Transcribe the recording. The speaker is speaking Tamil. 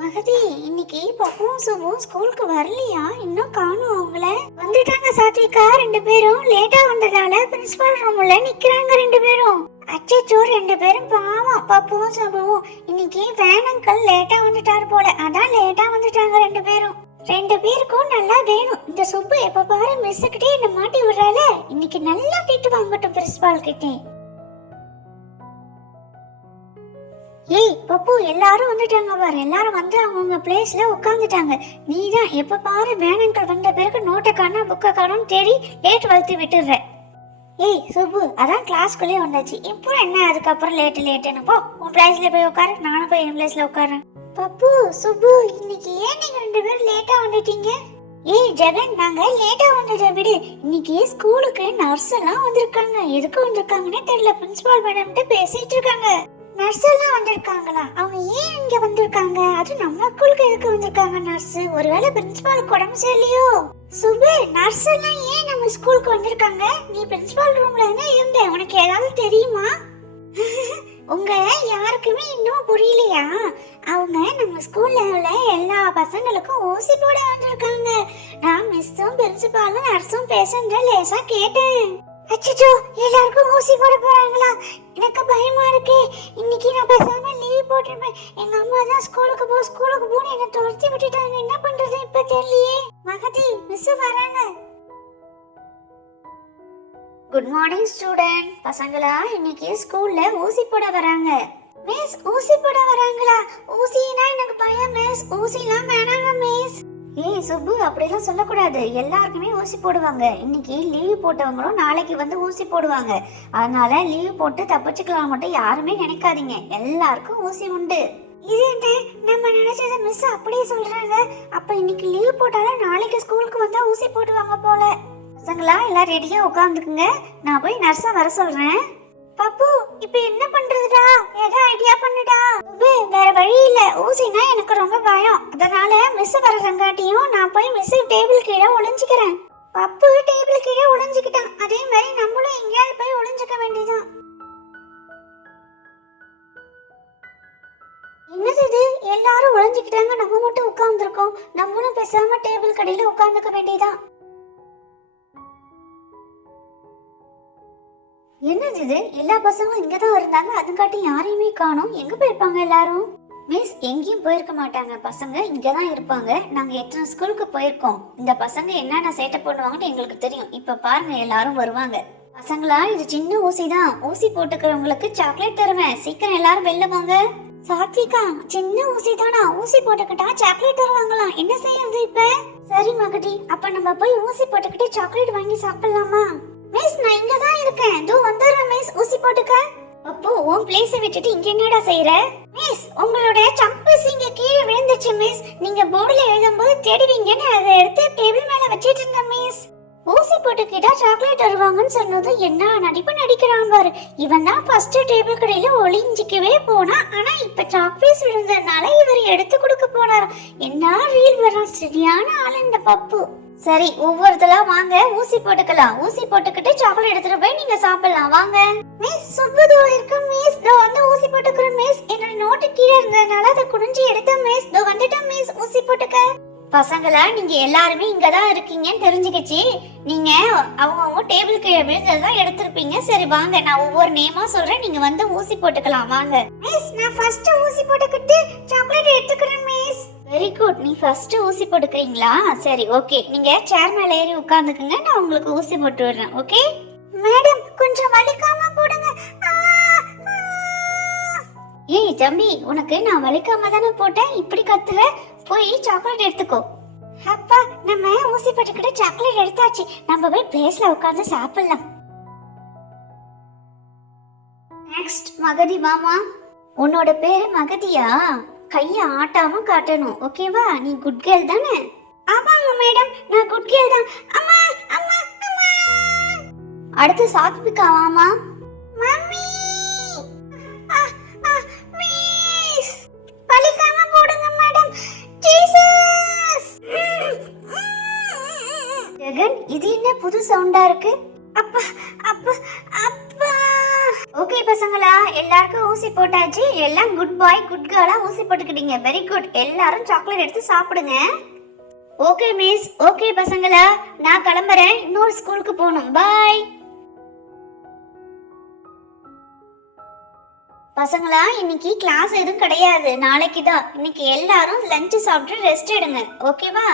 மகதி, இன்னைக்கு பப்புவும் சுபும் ஸ்கூலுக்கு வரலையா? இன்னும் காணும் அவங்கள. வந்துட்டாங்க சாத்விகா, 2 பேரும் லேட்டா வந்ததால பிரின்சிபால் ரூம்ல நிக்கிறாங்க 2 பேரும். அச்சோ, 2 பேரும் பாவம். பப்புவும் சுபுவும் இன்னைக்கு வேன் அங்கிள் லேட்டா வந்துட்டாரு போல, அதான் லேட்டா வந்துட்டாங்க 2 பேரும். 2 பேருக்கும் நல்லா வேணும். இந்த சுப்பு எப்ப பாரு மிஸ் கிட்டே என்ன மாட்டி விடுறால, இன்னைக்கு நல்லா திட்டு வாங்கட்டும் பிரின்சிபால் கிட்டே. ஏய் பப்பு, எல்லாரும் வந்துட்டாங்க பாரு. எல்லாரும் வந்து அவங்க பிளேஸ்ல உட்காந்துட்டாங்க. நீ தான் எப்ப பாரு வேணங்கள் வந்த பிறகு நோட்டை காணோம் புக்கை காணோம் தேடி லேட் வளர்த்து விட்டுடுற. ஏய் சுப்பு, அதான் கிளாஸ்க்குள்ளே வந்தாச்சு, இப்போ என்ன அதுக்கப்புறம் லேட்டுன்னு போ. உன் பிளேஸ்ல போய் உட்காரு, நானும் போய் என் பிளேஸ்ல உட்காரேன். பப்பு சுப்பு, இன்னைக்கு ஏன் நீங்க 2 பேரும் லேட்டா வந்துட்டீங்க? ஏய் ஜெகன், நாங்க லேட்டா வந்ததை விடு. இன்னைக்கு ஸ்கூலுக்கு நர்ஸ் எல்லாம் வந்திருக்காங்க. எதுக்கு வந்திருக்காங்கன்னு தெரியல. பிரின்சிபால் மேடம்கிட்ட பேசிட்டு இருக்காங்க. நர்ஸ் எல்லாம் வந்திருக்காங்களா? அவங்க ஏன் இங்க வந்திருக்காங்க? அது நம்ம ஸ்கூலுக்கு எதுக்கு வந்திருக்காங்க நர்ஸ்? ஒருவேளை பிரின்சிபாலுக்கு உடம்பு சரியில்லையோ? சுபே, நர்ஸ் எல்லாம் ஏன் நம்ம ஸ்கூலுக்கு வந்திருக்காங்க? நீ பிரின்சிபால் ரூம்ல என்ன இருந்த? உனக்கு ஏதாவது தெரியுமா? உங்க யாருக்குமே இன்னும் புரியலையா? அவங்க நம்ம ஸ்கூல்ல உள்ள எல்லா பசங்களுக்கும் ஊசி போட வந்திருக்காங்க. நான் மிஸ்ஸும் பிரின்சிபாலும் நர்ஸும் பேசுறத லேசா கேட்டேன். அச்சோ, எல்லாருக்கும் ஊசி போட போறாங்களா? எனக்கு பயமா இருக்கே. இன்னைக்கு நான் பேசாம லீவ் போட்டுருப்பேன். எங்க அம்மா தான் ஸ்கூலுக்கு போன்னு என்ன துரத்தி விட்டுட்டாங்க. என்ன பண்றது இப்ப தெரியலையே. மகதி, மிஸ் வராங்க. Good morning student. பசங்களா, இன்னைக்கு ஸ்கூல்ல ஊசி போட வராங்க. மிஸ், ஊசி போட வராங்களா? ஊசினா எனக்கு பயம் மிஸ். ஊசிலாம் வேணாங்க மிஸ். ஏய் சுப்பு, அப்படிலாம் சொல்லக்கூடாது. எல்லாருக்குமே ஊசி போடுவாங்க. இன்னைக்கு லீவ் போட்டவங்களும் நாளைக்கு வந்து ஊசி போடுவாங்க. அதனால லீவ் போட்டு தப்பிச்சுக்கலாம் மட்டும் யாருமே நினைக்காதீங்க. எல்லாருக்கும் ஊசி உண்டு. இது என்ன, நம்ம நினைச்சத மிஸ் அப்படியே சொல்றாங்க. அப்ப இன்னைக்கு லீவ் போட்டாலும் நாளைக்கு ஸ்கூலுக்கு வந்தா ஊசி போடுவாங்க போல. பசங்களா, எல்லாம் ரெடியா உட்காந்துக்குங்க. நான் போய் நர்ஸை வர சொல்றேன். பப்பு, இப்ப என்ன பண்றதுடா? ஏதோ ஐடியா பண்ணுடா. வேற வழி இல்ல. ஊசினா எனக்கு ரொம்ப பயம். அதனால மிஸ் வரங்காட்டியும் நான் போய் மிஸ் டேபிள் கீழே ஒளிஞ்சுக்கிறேன். பப்பு டேபிள் கீழே ஒளிஞ்சுக்கிட்டான். அதே மாதிரி நம்மளும் எங்கேயாவது போய் ஒளிஞ்சுக்க வேண்டியதான். என்னது இது, எல்லாரும் ஒளிஞ்சுக்கிட்டாங்க, நம்ம மட்டும் உட்கார்ந்துருக்கோம். நம்மளும் பேசாம டேபிள் கடையில உட்கார்ந்துக்க வேண்டியதான். என்னது இது, எல்லா பசங்களும் இங்கதான் இருந்தாங்க, அதுக்காட்டி யாரையுமே காணோம். எங்க போயிருப்பாங்க எல்லாரும்? மிஸ், எங்கேயும் போயிருக்க மாட்டாங்க. பசங்க இங்கதான் இருப்பாங்க. நாங்க எத்தனை ஸ்கூலுக்கு போயிருக்கோம். இந்த பசங்க என்னென்ன சேட்டை பண்ணுவாங்கன்னு எங்களுக்கு தெரியும். இப்ப பாருங்க, எல்லாரும் வருவாங்க. பசங்களா, இது சின்ன ஊசி தான். ஊசி போட்டுக்கிறவங்களுக்கு சாக்லேட் தருவேன். சீக்கிரம் எல்லாரும் வெளில வாங்க. சாத்விகா, சின்ன ஊசி தானா? ஊசி போட்டுக்கிட்டா சாக்லேட் தருவாங்களாம். என்ன செய்யறது இப்ப? சரி மகதி, அப்ப நம்ம போய் ஊசி போட்டுக்கிட்டு சாக்லேட் வாங்கி சாப்பிடலாமா? மிஸ், நான் இங்க தான் இருக்கேன். தோ வந்துறேன் மிஸ். ஊசி போட்டுக்க. அப்போ உன் பிளேஸை விட்டுட்டு இங்க என்னடா செய்யற? மிஸ், உங்களோட சம்பஸ் இங்க கீழே விழுந்துச்சு மிஸ். நீங்க போர்டுல எழுதும்போது தேடுவீங்கன்னு அதை எடுத்து டேபிள் மேல வச்சிட்டு இருந்தேன் மிஸ். ஊசி போட்டுக்கிட்டா சாக்லேட் தருவாங்கன்னு சொன்னது என்ன நடிப்பு நடிக்கிறான் பாரு. இவன் தான் ஃபர்ஸ்ட் டேபிள் கடையில ஒளிஞ்சிக்கவே போனா. ஆனா இப்ப சாக்லேட் விழுந்ததுனால இவர் எடுத்து கொடுக்க போனார். என்ன ரீல் வரான். சரியான ஆள் இந்த பப்பு. சரி, ஒவ்வொருத்தலா வாங்க, ஊசி போட்டுக்கலாம். ஊசி போட்டுக்கிட்டு சாக்லேட் எடுத்துட்டு போய் நீங்க சாப்பிடலாம். வாங்க. மிஸ், சுப்புதோ இருக்கு மிஸ். தோ வந்து ஊசி போட்டுக்கிறேன் மிஸ். என்னோட நோட்டு கீழே இருந்ததுனால அதை குனிஞ்சு எடுத்தேன் மிஸ். தோ வந்துட்டேன் மிஸ். ஊசி போட்டுக்க. பசங்களா, நீங்க எல்லாருமே இங்கதான் இருக்கீங்கன்னு தெரிஞ்சுக்கிச்சு. நீங்க அவங்க டேபிள் கீழே விழுந்ததான் எடுத்திருப்பீங்க. சரி வாங்க, நான் ஒவ்வொரு நேமா சொல்றேன். நீங்க வந்து ஊசி போட்டுக்கலாம். வாங்க. மிஸ், நான் ஃபர்ஸ்ட் ஊசி போட்டுக்கிட்டு சாக்லேட் எடுத்துக்கிறேன் மிஸ். Very good. நீ ஃபர்ஸ்ட் ஊசி போட்டுக்கிறீங்களா? சரி ஓகே. நீங்க சேர் மேல ஏறி உட்கார்ந்துக்குங்க. நான் உங்களுக்கு ஊசி போட்டு விடுறேன். ஓகே மேடம், கொஞ்சம் வலிக்காம போடுங்க. ஏய் தம்பி, உனக்கு நான் வலிக்காம தானே போட்டேன். இப்படி கத்துற? போய் சாக்லேட் எடுத்துக்கோ. அப்பா, நம்ம ஊசி போட்டுக்கிட்டு சாக்லேட் எடுத்தாச்சு. நம்ம போய் பிளேஸ்ல உட்கார்ந்து சாப்பிடலாம். நெக்ஸ்ட் மகதி மாமா. உன்னோட பேரு மகதியா? கைய ஆட்டாம காட்டணும். ஓகேவா? நீ குட் கேர்ள் தானே? ஆமாங்க மேடம், நான் குட் கேர்ள் தான். அம்மா அம்மா அம்மா. அடுத்து சாத்விகா வாமா. மம்மி. மிஸ், வலிக்காம போடுங்க மேடம். ஜீசஸ். ஜெகன், இது என்ன புது சவுண்டா இருக்கு? அப்பா அப்பா அப்பா. ஓகே பசங்களா, எல்லாருக்கும் ஊசி போட்டாச்சு. எல்லாம் குட் பாய் குட் கேர்லா ஊசி போட்டுக்கிட்டீங்க. Very good. எல்லாரும் சாக்லேட் எடுத்து சாப்பிடுங்க. Okay miss. ஓகே பசங்களா, நான் கிளம்புறேன். இன்னொரு ஸ்கூலுக்கு போகணும். பாய். பசங்களா, இன்னைக்கு கிளாஸ் எதுவும் கிடையாது, நாளைக்கு தான். இன்னைக்கு எல்லாரும் லஞ்ச் சாப்பிட்டு ரெஸ்ட் எடுங்க. ஓகேவா?